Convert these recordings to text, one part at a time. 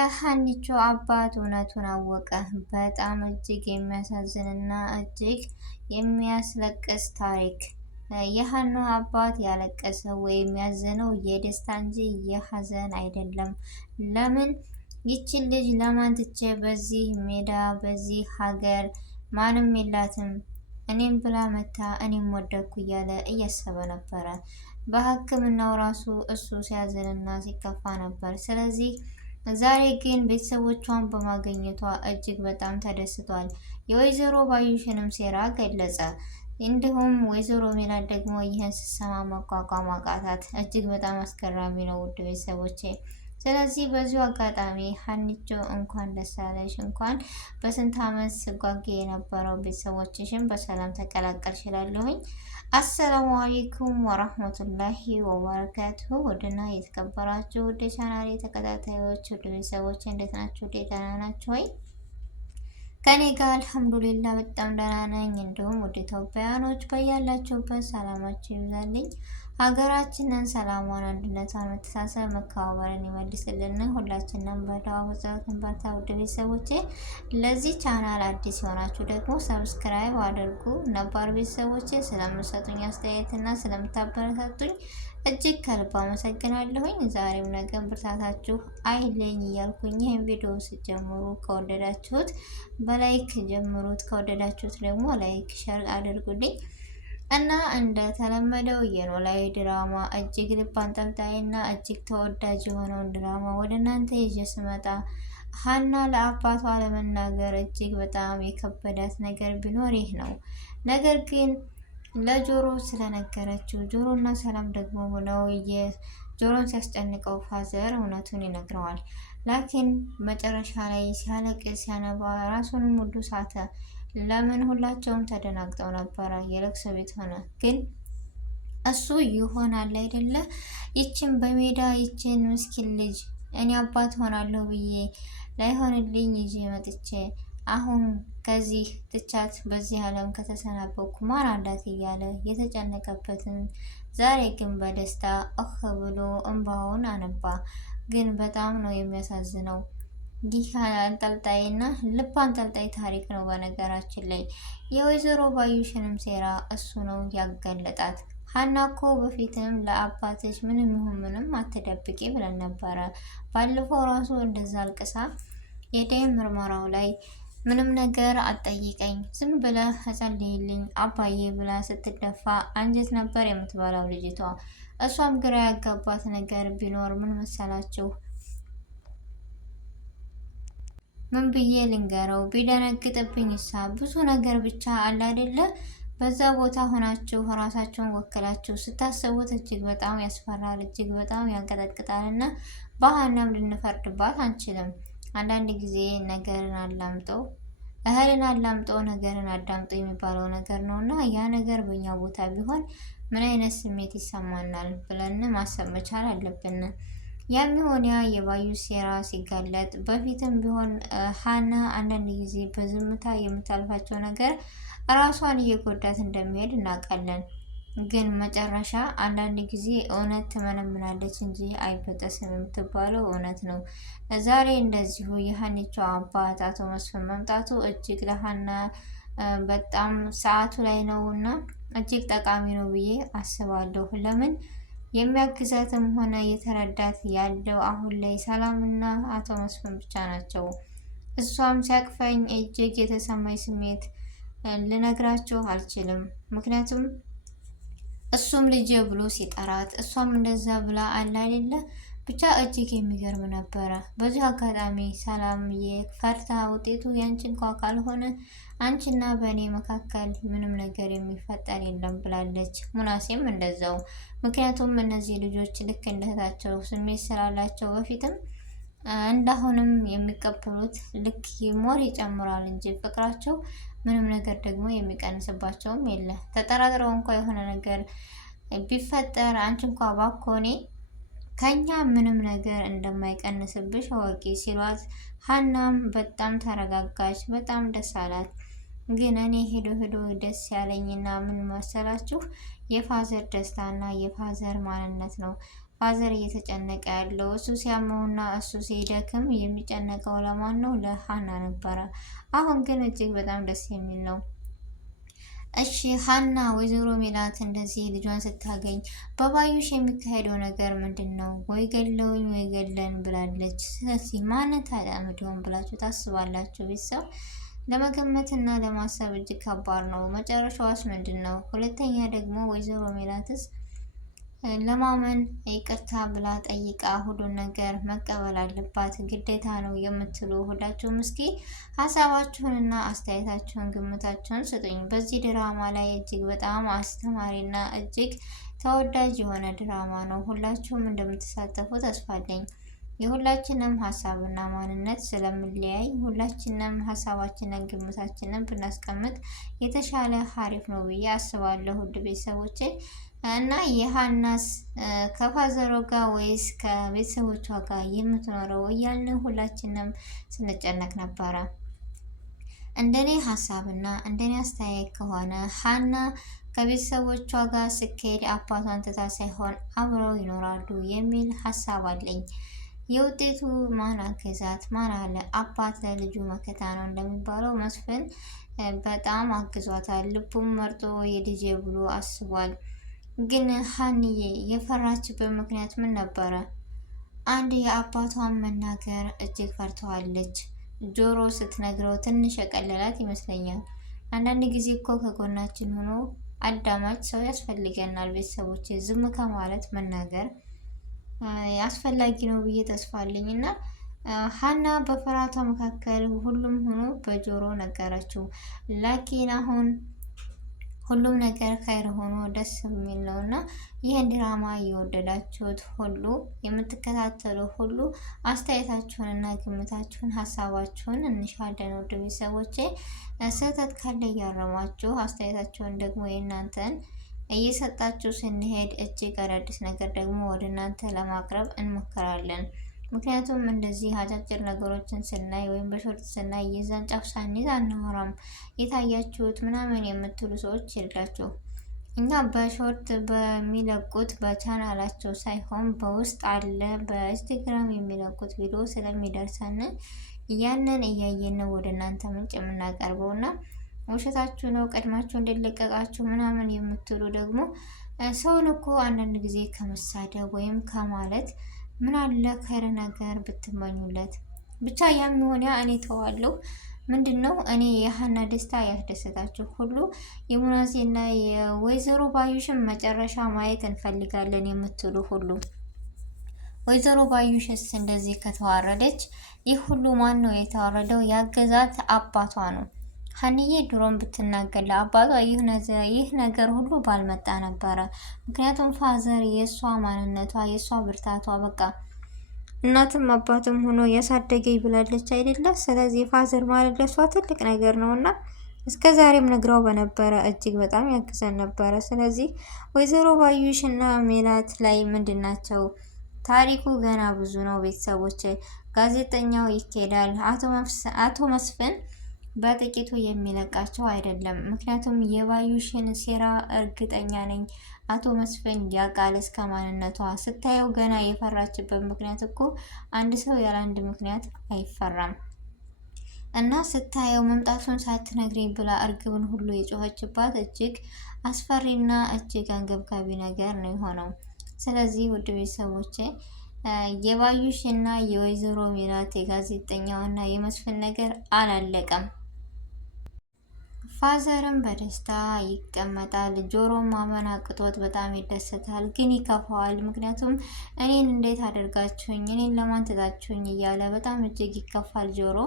የሀኒቾ አባት እውነቱን አወቀ። በጣም እጅግ የሚያሳዝንና እጅግ የሚያስለቅስ ታሪክ። የሀና አባት ያለቀሰው ወይም ያዘነው የደስታ እንጂ የሀዘን አይደለም። ለምን ይችን ልጅ ለማን ትቼ በዚህ ሜዳ በዚህ ሀገር ማንም የላትም እኔም ብላ መታ እኔም ወደኩ እያለ እያሰበ ነበረ። በሕክምናው ራሱ እሱ ሲያዝንና ሲከፋ ነበር። ስለዚህ ዛሬ ግን ቤተሰቦቿን በማግኘቷ እጅግ በጣም ተደስቷል። የወይዘሮ ባዩሽንም ሴራ ገለጸ። እንዲሁም ወይዘሮ ሜላት ደግሞ ይህን ስትሰማ መቋቋም አቃታት። እጅግ በጣም አስገራሚ ነው ውድ ቤተሰቦቼ። ስለዚህ በዚሁ አጋጣሚ ሀኒቾ እንኳን ደስ አለሽ፣ እንኳን በስንት ዓመት ስጓጌ የነበረው ቤተሰቦችሽን በሰላም ተቀላቀልሽ እላለሁኝ። አሰላሙ አሌይኩም ወራህመቱላሂ ወበረካቱሁ። ውድና የተከበራችሁ ውድ ቻናሌ ተከታታዮች ውድ ቤተሰቦች እንዴት ናችሁ? ደህና ናችሁ ወይ? ከኔ ጋር አልሐምዱሊላ በጣም ደህና ነኝ። እንዲሁም ውድ ኢትዮጵያውያኖች በያላችሁበት ሰላማችሁ ይብዛልኝ። ሀገራችንን ሰላሟን፣ አንድነቷን፣ መተሳሰብ፣ መከባበርን ይመልስልን። ሁላችንም በደዋ በጸሎት እንበርታ። ውድ ቤተሰቦቼ ለዚህ ቻናል አዲስ የሆናችሁ ደግሞ ሰብስክራይብ አድርጉ። ነባር ቤተሰቦቼ ስለምሰጡኝ አስተያየትና ስለምታበረታቱኝ እጅግ ከልብ አመሰግናለሁኝ። ዛሬም ነገም ብርታታችሁ አይለኝ እያልኩኝ ይህን ቪዲዮ ስትጀምሩ ከወደዳችሁት በላይክ ጀምሩት፣ ከወደዳችሁት ደግሞ ላይክ ሸር አድርጉልኝ እና እንደተለመደው የኖላዊ ድራማ እጅግ ልብ አንጠልጣይና እጅግ ተወዳጅ የሆነውን ድራማ ወደ እናንተ ይዤ ስመጣ ሀና ለአባቷ ለመናገር እጅግ በጣም የከበዳት ነገር ቢኖር ይህ ነው። ነገር ግን ለጆሮ ስለነገረችው ጆሮና ሰላም ደግሞ ሆነው የጆሮን ሲያስጨንቀው ፋዘር እውነቱን ይነግረዋል። ላኪን መጨረሻ ላይ ሲያለቅስ ሲያነባ ራሱንም ሁሉ ሳተ። ለምን ሁላቸውም ተደናግጠው ነበረ። የለቅሶ ቤት ሆነ። ግን እሱ ይሆናል አይደለ ይችን በሜዳ ይችን ምስኪን ልጅ እኔ አባት ሆናለሁ ብዬ ላይሆንልኝ ይዤ መጥቼ አሁን ከዚህ ትቻት በዚህ ዓለም ከተሰናበኩ ማን አላት እያለ የተጨነቀበትን ዛሬ ግን በደስታ እህ ብሎ እንባውን አነባ። ግን በጣም ነው የሚያሳዝነው። ይህ አንጠልጣይና ልብ አንጠልጣይ ታሪክ ነው። በነገራችን ላይ የወይዘሮ ባዩሽንም ሴራ እሱ ነው ያጋለጣት። ሀና እኮ በፊትም ለአባትሽ ምንም ይሁን ምንም አትደብቂ ብለን ነበረ። ባለፈው ራሱ እንደዛ አልቅሳ የደም ምርመራው ላይ ምንም ነገር አትጠይቀኝ ዝም ብለህ ጸልይልኝ አባዬ ብላ ስትደፋ አንጀት ነበር የምትበላው ልጅቷ። እሷም ግራ ያጋባት ነገር ቢኖር ምን መሰላችሁ? ምን ብዬ ልንገረው? ቢደነግጥብኝ ሳ ብዙ ነገር ብቻ አለ አይደለ? በዛ ቦታ ሆናችሁ ራሳችሁን ወክላችሁ ስታስቡት እጅግ በጣም ያስፈራል፣ እጅግ በጣም ያንቀጠቅጣል። እና በሀናም ልንፈርድባት አንችልም። አንዳንድ ጊዜ ነገርን አላምጦ እህልን አላምጦ ነገርን አዳምጦ የሚባለው ነገር ነው እና ያ ነገር በእኛ ቦታ ቢሆን ምን አይነት ስሜት ይሰማናል ብለን ማሰብ መቻል አለብን። ያም ሆነ ያ የባዩ ሴራ ሲጋለጥ በፊትም ቢሆን ሀና አንዳንድ ጊዜ በዝምታ የምታልፋቸው ነገር ራሷን እየጎዳት እንደሚሄድ እናውቃለን። ግን መጨረሻ አንዳንድ ጊዜ እውነት ትመነምናለች እንጂ አይበጠስም የምትባለው እውነት ነው። ዛሬ እንደዚሁ የሀኒቾ አባት አቶ መስፍን መምጣቱ እጅግ ለሀና በጣም ሰዓቱ ላይ ነው እና እጅግ ጠቃሚ ነው ብዬ አስባለሁ። ለምን የሚያግዛትም ሆነ የተረዳት ያለው አሁን ላይ ሰላምና አቶ መስፍን ብቻ ናቸው። እሷም ሲያቅፈኝ እጅግ የተሰማኝ ስሜት ልነግራችሁ አልችልም። ምክንያቱም እሱም ልጅ ብሎ ሲጠራት እሷም እንደዛ ብላ አለ አይደለ? ብቻ እጅግ የሚገርም ነበረ። በዚህ አጋጣሚ ሰላምዬ ፈርታ ውጤቱ ያንቺ እንኳ ካልሆነ አንቺና በእኔ መካከል ምንም ነገር የሚፈጠር የለም ብላለች። ሙናሴም እንደዛው። ምክንያቱም እነዚህ ልጆች ልክ እንደታቸው ስሜት ስላላቸው በፊትም እንዳሁንም የሚቀበሉት ልክ ሞር ይጨምራል እንጂ ፍቅራቸው ምንም ነገር ደግሞ የሚቀንስባቸውም የለ። ተጠራጥረው እንኳ የሆነ ነገር ቢፈጠር አንቺ እንኳ ባኮኔ ከኛ ምንም ነገር እንደማይቀንስብሽ አወቂ ሲሏት ሀናም በጣም ተረጋጋች። በጣም ደስ አላት። ግን እኔ ሄዶ ደስ ያለኝና ምን መሰላችሁ የፋዘር ደስታና የፋዘር ማንነት ነው። ፋዘር እየተጨነቀ ያለው እሱ ሲያመውና እሱ ሲደክም የሚጨነቀው ለማን ነው? ለሀና ነበረ። አሁን ግን እጅግ በጣም ደስ የሚል ነው። እሺ ሀና ወይዘሮ ሜላት እንደዚህ ልጇን ስታገኝ በባዩሽ የሚካሄደው ነገር ምንድን ነው? ወይ ገለውኝ ወይ ገለን ብላለች። ስለዚህ ማንን ታዳምደውን ብላችሁ ታስባላችሁ? ቤተሰብ ለመገመትና ለማሰብ እጅግ ከባድ ነው። መጨረሻዋስ ምንድን ነው? ሁለተኛ ደግሞ ወይዘሮ ሜላትስ ለማመን ይቅርታ ብላ ጠይቃ ሁሉን ነገር መቀበል አለባት ግዴታ ነው የምትሉ ሁላችሁም እስኪ ሀሳባችሁንና አስተያየታችሁን ግምታችሁን ስጡኝ። በዚህ ድራማ ላይ እጅግ በጣም አስተማሪና እጅግ ተወዳጅ የሆነ ድራማ ነው። ሁላችሁም እንደምትሳተፉ ተስፋ አለኝ። የሁላችንም ሀሳብና ማንነት ስለምለያይ ሁላችንም ሀሳባችንን ግምታችንን ብናስቀምጥ የተሻለ ሀሪፍ ነው ብዬ አስባለሁ። ውድ ቤተሰቦቼ እና የሀናስ ከፋዘሮ ጋር ወይስ ከቤተሰቦቿ ጋር የምትኖረው እያልን ሁላችንም ስንጨነቅ ነበረ። እንደኔ ሀሳብና እንደኔ አስተያየት ከሆነ ሀና ከቤተሰቦቿ ጋር ስኬድ አባቷን ትታ ሳይሆን አብረው ይኖራሉ የሚል ሀሳብ አለኝ። የውጤቱ ማን አገዛት? ማን አለ? አባት ለልጁ መከታ ነው እንደሚባለው መስፍን በጣም አግዟታል። ልቡም መርጦ የልጄ ብሎ አስቧል። ግን ሀንዬ የፈራችበት ምክንያት ምን ነበረ? አንድ የአባቷን መናገር እጅግ ፈርተዋለች። ጆሮ ስትነግረው ትንሽ የቀለላት ይመስለኛል። አንዳንድ ጊዜ እኮ ከጎናችን ሆኖ አዳማጭ ሰው ያስፈልገናል። ቤተሰቦች ዝም ከማለት መናገር አስፈላጊ ነው ብዬ ተስፋ አለኝ እና ሀና በፍርሃቷ መካከል ሁሉም ሆኖ በጆሮ ነገረችው። ላኪን አሁን ሁሉም ነገር ካይር ሆኖ ደስ የሚል ነው እና ይህን ድራማ እየወደዳችሁት ሁሉ የምትከታተሉ ሁሉ አስተያየታችሁንና ግምታችሁን ሀሳባችሁን እንሻለን። ወደ ቤተሰቦቼ ስህተት ካለ እያረማችሁ አስተያየታችሁን ደግሞ የእናንተን እየሰጣችሁ ስንሄድ እጅግ አዳዲስ ነገር ደግሞ ወደ እናንተ ለማቅረብ እንሞክራለን። ምክንያቱም እንደዚህ አጫጭር ነገሮችን ስናይ ወይም በሾርት ስናይ ይዘን ጫፍ ሳንይዝ አናወራም። የታያችሁት ምናምን የምትሉ ሰዎች የላችሁ። እኛ በሾርት በሚለቁት በቻናላቸው ሳይሆን በውስጥ አለ በኢንስታግራም የሚለቁት ቪዲዮ ስለሚደርሰን ያንን እያየን ነው ወደ እናንተ ምንጭ የምናቀርበው እና ውሸታችሁ ነው ቀድማችሁ እንደለቀቃችሁ ምናምን የምትሉ ደግሞ ሰውን እኮ አንዳንድ ጊዜ ከመሳደብ ወይም ከማለት ምን አለ ከረ ነገር ብትመኙለት። ብቻ ያም ሆነ እኔ ተዋለሁ። ምንድነው እኔ የሀና ደስታ ያስደሰታችሁ ሁሉ የሙናሴና የወይዘሮ ባዩሽን መጨረሻ ማየት እንፈልጋለን የምትሉ ሁሉ ወይዘሮ ባዩሽስ እንደዚህ ከተዋረደች ይህ ሁሉ ማን ነው የተዋረደው? ያገዛት አባቷ ነው። ሀንዬ ድሮም ብትናገር ለአባቷ ይህ ነገር ሁሉ ባልመጣ ነበረ። ምክንያቱም ፋዘር የእሷ ማንነቷ የእሷ ብርታቷ በቃ እናትም አባትም ሆኖ ያሳደገኝ ብላለች አይደለ? ስለዚህ ፋዘር ማለት ለእሷ ትልቅ ነገር ነው እና እስከ ዛሬም ነግራው በነበረ እጅግ በጣም ያግዘን ነበረ። ስለዚህ ወይዘሮ ባዩሽ እና ሜላት ላይ ምንድን ናቸው? ታሪኩ ገና ብዙ ነው። ቤተሰቦች ጋዜጠኛው ይኬዳል። አቶ መስፍን በጥቂቱ የሚለቃቸው አይደለም። ምክንያቱም የባዩሽን ሴራ እርግጠኛ ነኝ አቶ መስፍን ያውቃል እስከ ማንነቷ። ስታየው ገና የፈራችበት ምክንያት እኮ አንድ ሰው ያለ አንድ ምክንያት አይፈራም። እና ስታየው መምጣቱን ሳትነግረኝ ብላ እርግብን ሁሉ የጮኸችባት እጅግ አስፈሪና እጅግ አንገብጋቢ ነገር ነው የሆነው። ስለዚህ ውድ ቤተሰቦቼ የባዩሽ እና የወይዘሮ ሜላት የጋዜጠኛው እና የመስፍን ነገር አላለቀም። ፋዘርም በደስታ ይቀመጣል። ጆሮም ማመን አቅቶት በጣም ይደሰታል፣ ግን ይከፋዋል። ምክንያቱም እኔን እንዴት አደርጋችሁኝ፣ እኔን ለማን ትታችሁኝ እያለ በጣም እጅግ ይከፋል ጆሮ።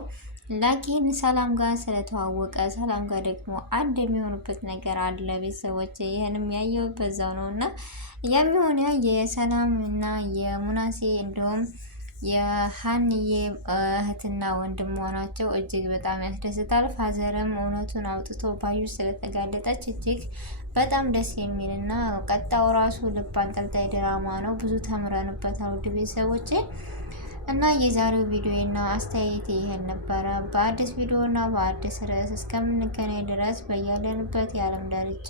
ላኪን ሰላም ጋር ስለተዋወቀ ሰላም ጋር ደግሞ አንድ የሚሆኑበት ነገር አለ ቤተሰቦች። ይህንም ያየው በዛው ነው እና የሚሆነ የሰላም እና የሙናሴ እንዲሁም የሀንዬ እህትና ወንድም መሆናቸው እጅግ በጣም ያስደስታል። ፋዘርም እውነቱን አውጥቶ ባዩሽ ስለተጋለጠች እጅግ በጣም ደስ የሚል እና ቀጣው ራሱ ልብ አንጠልጣይ ድራማ ነው። ብዙ ተምረንበታል ውድ ቤተሰቦቼ እና የዛሬው ቪዲዮ እና አስተያየት ይሄን ነበረ። በአዲስ ቪዲዮ እና በአዲስ ርዕስ እስከምንገናኝ ድረስ በያለንበት የዓለም ዳርቻ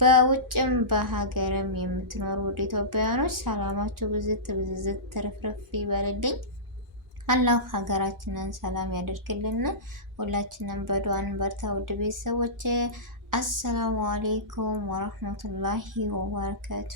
በውጭም በሀገርም የምትኖሩ ወደ ኢትዮጵያውያኖች ሰላማችሁ ብዝት ብዝት ትርፍርፍ ይበልልኝ። አላህ ሀገራችንን ሰላም ያደርግልን። ሁላችንም በዱዓን በርታ። ውድ ቤተሰቦቼ አሰላሙ አሌይኩም ወረህመቱላሂ ወበረካቱ።